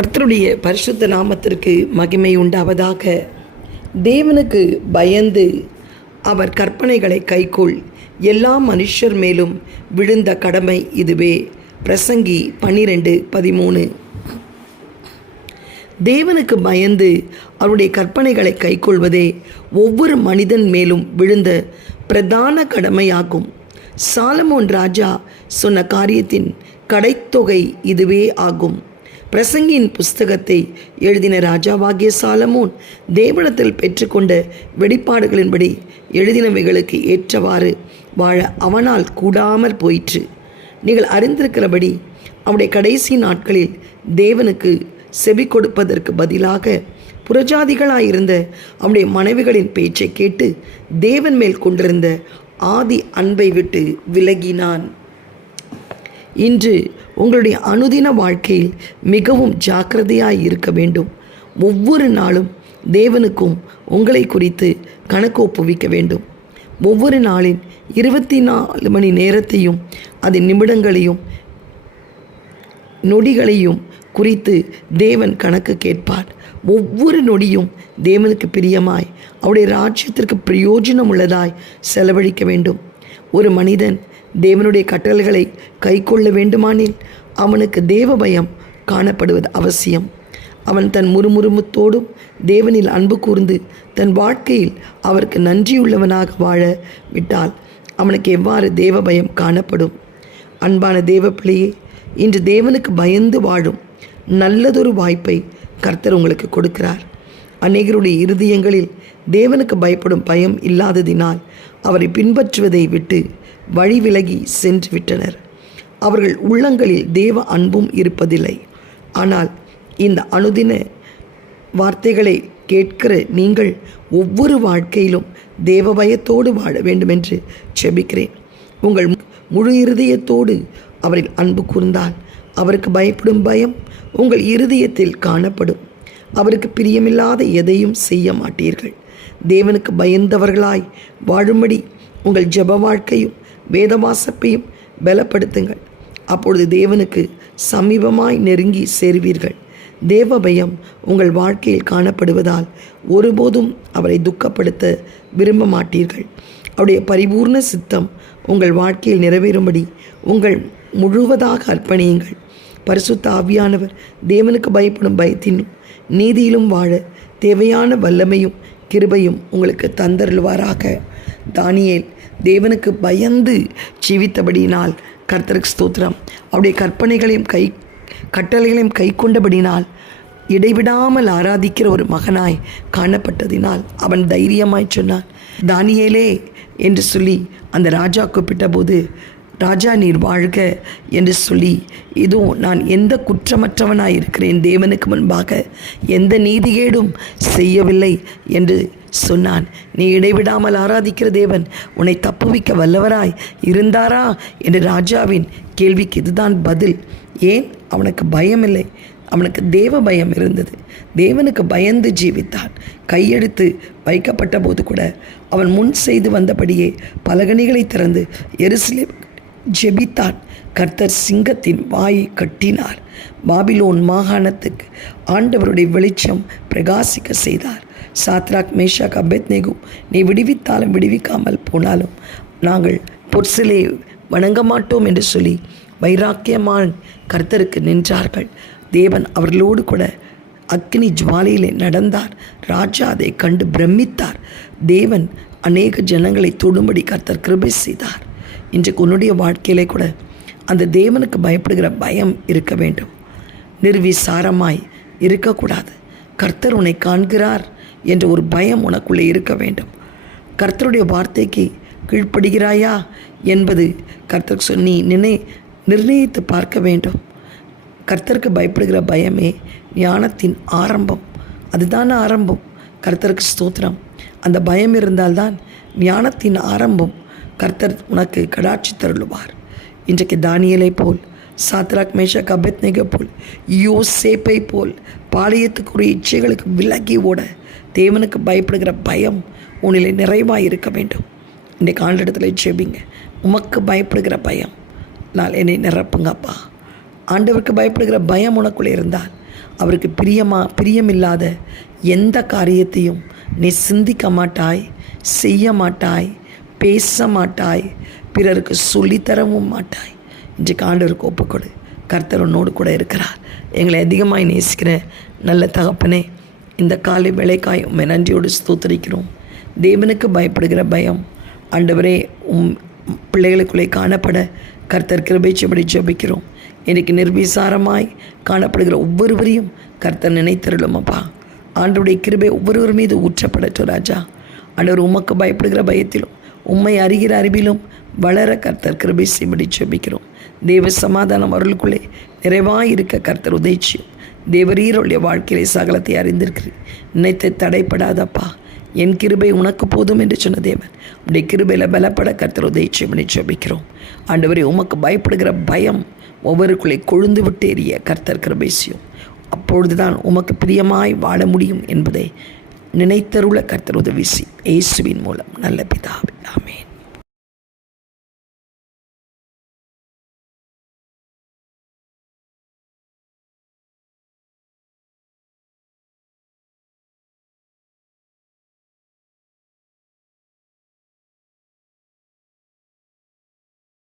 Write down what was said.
கர்த்தருடைய பரிசுத்த நாமத்திற்கு மகிமை உண்டாவதாக. தேவனுக்கு பயந்து அவர் கற்பனைகளை கைக்கொள் எல்லா மனுஷர் மேலும் விழுந்த கடமை இதுவே. பிரசங்கி பன்னிரெண்டு பதிமூணு. தேவனுக்கு பயந்து அவருடைய கற்பனைகளை கைக்கொள்வதே ஒவ்வொரு மனிதன் மேலும் விழுந்த பிரதான கடமையாகும். சாலமோன் ராஜா சொன்ன காரியத்தின் கடைத்தொகை இதுவே ஆகும். பிரசங்கியின் புஸ்தகத்தை எழுதின ராஜாவாகிய சாலமோன் தேவனத்தில் பெற்றுக்கொண்ட வெளிப்பாடுகளின்படி எழுதினவைகளுக்கு ஏற்றவாறு வாழ அவனால் கூடாமற் போயிற்று. நீங்கள் அறிந்திருக்கிறபடி அவருடைய கடைசி நாட்களில் தேவனுக்கு செவி கொடுப்பதற்கு பதிலாக புறஜாதிகளாயிருந்த அவருடைய மனைவிகளின் பேச்சை கேட்டு தேவன் மேல் கொண்டிருந்த ஆதி அன்பை விட்டு விலகினான். இன்று உங்களுடைய அனுதின வாழ்க்கையில் மிகவும் ஜாக்கிரதையாக இருக்க வேண்டும். ஒவ்வொரு நாளும் தேவனுக்கும் உங்களை குறித்து கணக்கு ஒப்புவிக்க வேண்டும். ஒவ்வொரு நாளின் இருபத்தி நாலு மணி நேரத்தையும் அதன் நிமிடங்களையும் நொடிகளையும் குறித்து தேவன் கணக்கு கேட்பார். ஒவ்வொரு நொடியும் தேவனுக்கு பிரியமாய் அவருடைய ராஜ்யத்திற்கு பிரயோஜனம் உள்ளதாய் செலவழிக்க வேண்டும். ஒரு மனிதன் தேவனுடைய கட்டளைகளை கைக்கொள்ள வேண்டுமானில் அவனுக்கு தேவ பயம் காணப்படுவது அவசியம். அவன் தன் முறுமுறுமுத்தோடும் தேவனில் அன்பு கூர்ந்து தன் வாழ்க்கையில் அவருக்கு நன்றியுள்ளவனாக வாழ விட்டால் அவனுக்கு எவ்வாறு தேவ பயம் காணப்படும்? அன்பான தேவ பிள்ளையே இன்று தேவனுக்கு பயந்து வாழும் நல்லதொரு வாய்ப்பை கர்த்தர் உங்களுக்கு கொடுக்கிறார். அநேகருடைய இருதயங்களில் தேவனுக்கு பயப்படும் பயம் இல்லாததினால் அவரை பின்பற்றுவதை விட்டு வழி விலகி சென்று விட்டனர். அவர்கள் உள்ளங்களில் தேவ அன்பும் இருப்பதில்லை. ஆனால் இந்த அனுதின வார்த்தைகளை கேட்கிற நீங்கள் ஒவ்வொரு வாழ்க்கையிலும் தேவ பயத்தோடு வாழ வேண்டுமென்று செபிக்கிறேன். உங்கள் முழு இருதயத்தோடு அவரில் அன்பு கூர்ந்தால் அவருக்கு பயப்படும் பயம் உங்கள் இருதயத்தில் காணப்படும். அவருக்கு பிரியமில்லாத எதையும் செய்ய மாட்டீர்கள். தேவனுக்கு பயந்தவர்களாய் வாழும்படி உங்கள் ஜெப வாழ்க்கையும் வேதவாசப்பையும் பலப்படுத்துங்கள். அப்பொழுது தேவனுக்கு சமீபமாய் நெருங்கி சேருவீர்கள். தேவ பயம் உங்கள் வாழ்க்கையில் காணப்படுவதால் ஒருபோதும் அவரை துக்கப்படுத்த விரும்ப மாட்டீர்கள். அவருடைய பரிபூர்ண சித்தம் உங்கள் வாழ்க்கையில் நிறைவேறும்படி உங்கள் முழுவதாக அர்ப்பணியுங்கள். பரிசுத்த ஆவியானவர் தேவனுக்கு பயப்படும் பயத்தினும் நீதியிலும் வாழ தேவையான வல்லமையும் கிருபையும் உங்களுக்கு தந்தருள்வாராக. தானியேல் தேவனுக்கு பயந்து ஜீவித்தபடியினால் கர்த்தருக்கு ஸ்தோத்திரம். அவருடைய கற்பனைகளையும் கை கட்டளைகளையும் கை கொண்டபடினால் இடைவிடாமல் ஆராதிக்கிற ஒரு மகனாய் காணப்பட்டதினால் அவன் தைரியமாய் சொன்னான். தானியேலே என்று சொல்லி அந்த ராஜா கூப்பிட்ட போது ராஜா நீர் வாழ்க என்று சொல்லி இதுவும் நான் எந்த குற்றமற்றவனாய் இருக்கிறேன் தேவனுக்கு முன்பாக எந்த நீதிகேடும் செய்யவில்லை என்று சொன்னான். நீ இடைவிடாமல் ஆராதிக்கிற தேவன் உன்னை தப்புவிக்க வல்லவராய் இருந்தாரா என்று ராஜாவின் கேள்விக்கு இதுதான் பதில். ஏன்? அவனுக்கு பயமில்லை. அவனுக்கு தேவ பயம் இருந்தது. தேவனுக்கு பயந்து ஜீவித்தான். கையெடுத்து வைக்கப்பட்ட போது கூட அவன் முன் செய்து வந்தபடியே பலகணிகளை திறந்து எருசலேம் ஜெபித்தான். கர்த்தர் சிங்கத்தின் வாயை கட்டினார். பாபிலோன் மாகாணத்துக்கு ஆண்டவருடைய வெளிச்சம் பிரகாசிக்க செய்தார். சாத்ராக் மேஷாக் அபெத்னேகு நீ விடுவித்தாலும் விடுவிக்காமல் போனாலும் நாங்கள் பொற்சிலே வணங்க மாட்டோம் என்று சொல்லி வைராக்கியமான கர்த்தருக்கு நின்றார்கள். தேவன் அவர்களோடு கூட அக்னி ஜுவாலையிலே நடந்தார். ராஜா அதை கண்டு பிரமித்தார். தேவன் அநேக ஜனங்களை தொடும்படி கர்த்தர் கிருபை செய்தார். இன்றைக்கு உன்னுடைய வாழ்க்கையிலே கூட அந்த தேவனுக்கு பயப்படுகிற பயம் இருக்க வேண்டும். நிர்விசாரமாய் இருக்கக்கூடாது. கர்த்தர் உன்னை காண்கிறார் என்ற ஒரு பயம் உனக்குள்ளே இருக்க வேண்டும். கர்த்தருடைய வார்த்தைக்கு கீழ்ப்படுகிறாயா என்பது கர்த்தர் சொல்லி நினை நிர்ணயித்து பார்க்க வேண்டும். கர்த்தருக்கு பயப்படுகிற பயமே ஞானத்தின் ஆரம்பம். அதுதான் ஆரம்பம். கர்த்தருக்கு ஸ்தோத்திரம். அந்த பயம் இருந்தால்தான் ஞானத்தின் ஆரம்பம் கர்த்தர் உனக்கு கடாட்சி தருள்வார் இன்றைக்கு தானியலை போல் சாத்ராக் மேஷா கபெத்னிகை போல் யோசேப்பை போல் பாளையத்துக்குரிய இச்சைகளுக்கு விலகி ஓட தேவனுக்கு பயப்படுகிற பயம் உன்னிலே நிறைவாக இருக்க வேண்டும். இன்றைக்கு ஆண்டிடத்தில் செபிங்க உமக்கு பயப்படுகிற பயம் நான் என்னை நிரப்புங்கப்பா ஆண்டவருக்கு பயப்படுகிற பயம் உனக்குள்ளே இருந்தால் அவருக்கு பிரியமா பிரியமில்லாத எந்த காரியத்தையும் நீ சிந்திக்க மாட்டாய் செய்ய மாட்டாய் பேச மாட்டாய் பிறருக்கு சொல்லித்தரவும் மாட்டாய். இன்றைக்கு ஆண்டவருக்கு ஒப்புக்கொடு. கர்த்தர் உன்னோடு கூட இருக்கிறார். எங்களை அதிகமாக நேசிக்கிறேன் நல்ல தகப்பனே இந்த காலை விளைக்காய் உண்மை நன்றியோடு ஸ்தோத்தரிக்கிறோம். தேவனுக்கு பயப்படுகிற பயம் ஆண்டவரே உம் பிள்ளைகளுக்குள்ளே காணப்பட கர்த்தர் கிருபைச்சபடி ஜபிக்கிறோம். இன்றைக்கு நிர்விசாரமாய் காணப்படுகிற ஒவ்வொருவரையும் கர்த்தர் நினைத்தருளும் அப்பா. ஆண்டுடைய கிருபை ஒவ்வொருவர் மீது ஊற்றப்படட்டும் ராஜா. ஆண்டவர் உமக்கு பயப்படுகிற பயத்திலும் உம்மை அறிகிற அறிவிலும் வளர கர்த்தர் கிருபை செய்யும்படி செபிக்கிறோம் தேவ சமாதானம் அருளுக்குள்ளே நிறைவாயிருக்க கர்த்தர் உதய்ச்சியும் தேவரீருடைய வாழ்க்கையிலே சகலத்தை அறிந்திருக்கிறேன் நினைத்து தடைப்படாதப்பா. என் கிருபை உனக்கு போதும் என்று சொன்ன தேவன். உடைய கிருபையில் பலப்பட கர்த்தர் உதய்ச்சியம் பண்ணி ஜெபிக்கிறோம். ஆண்டவரே உமக்கு பயப்படுகிற பயம் ஒவ்வொருக்குள்ளே கொழுந்து விட்டு எறிய கர்த்தர் செய்யும். அப்பொழுதுதான் உமக்கு பிரியமாய் வாழ முடியும் என்பதை நினைத்தருள கர்த்தர் உதவி இயேசுவின் மூலம் நல்ல பிதாவே. ஆமேன்.